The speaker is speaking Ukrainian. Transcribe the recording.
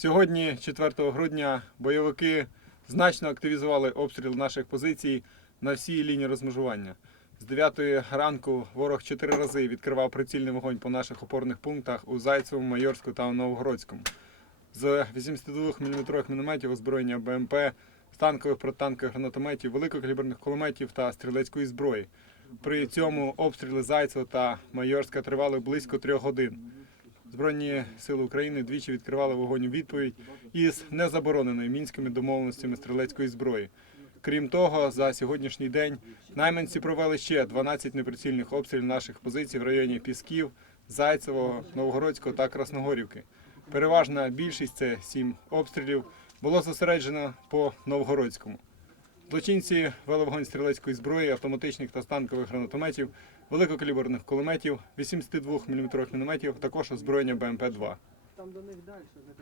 Сьогодні, 4 грудня, бойовики значно активізували обстріл наших позицій на всій лінії розмежування. З 9 ранку ворог чотири рази відкривав прицільний вогонь по наших опорних пунктах у Зайцевому, Майорську та Новгородському. З 82 мм мінометів озброєння БМП, танкових протитанкових гранатометів, великокаліберних кулеметів та стрілецької зброї. При цьому обстріли Зайцева та Майорська тривали близько трьох годин. Збройні сили України двічі відкривали вогонь у відповідь із незабороненою мінськими домовленостями стрілецької зброї. Крім того, за сьогоднішній день найманці провели ще 12 неприцільних обстрілів наших позицій в районі Пісків, Зайцевого, Новгородського та Красногорівки. Переважна більшість це сім обстрілів було зосереджено по Новгородському. Злочинці вели вогонь стрілецької зброї, автоматичних та станкових гранатометів, великокаліберних кулеметів, 82 мм мінометів, також озброєння БМП-2.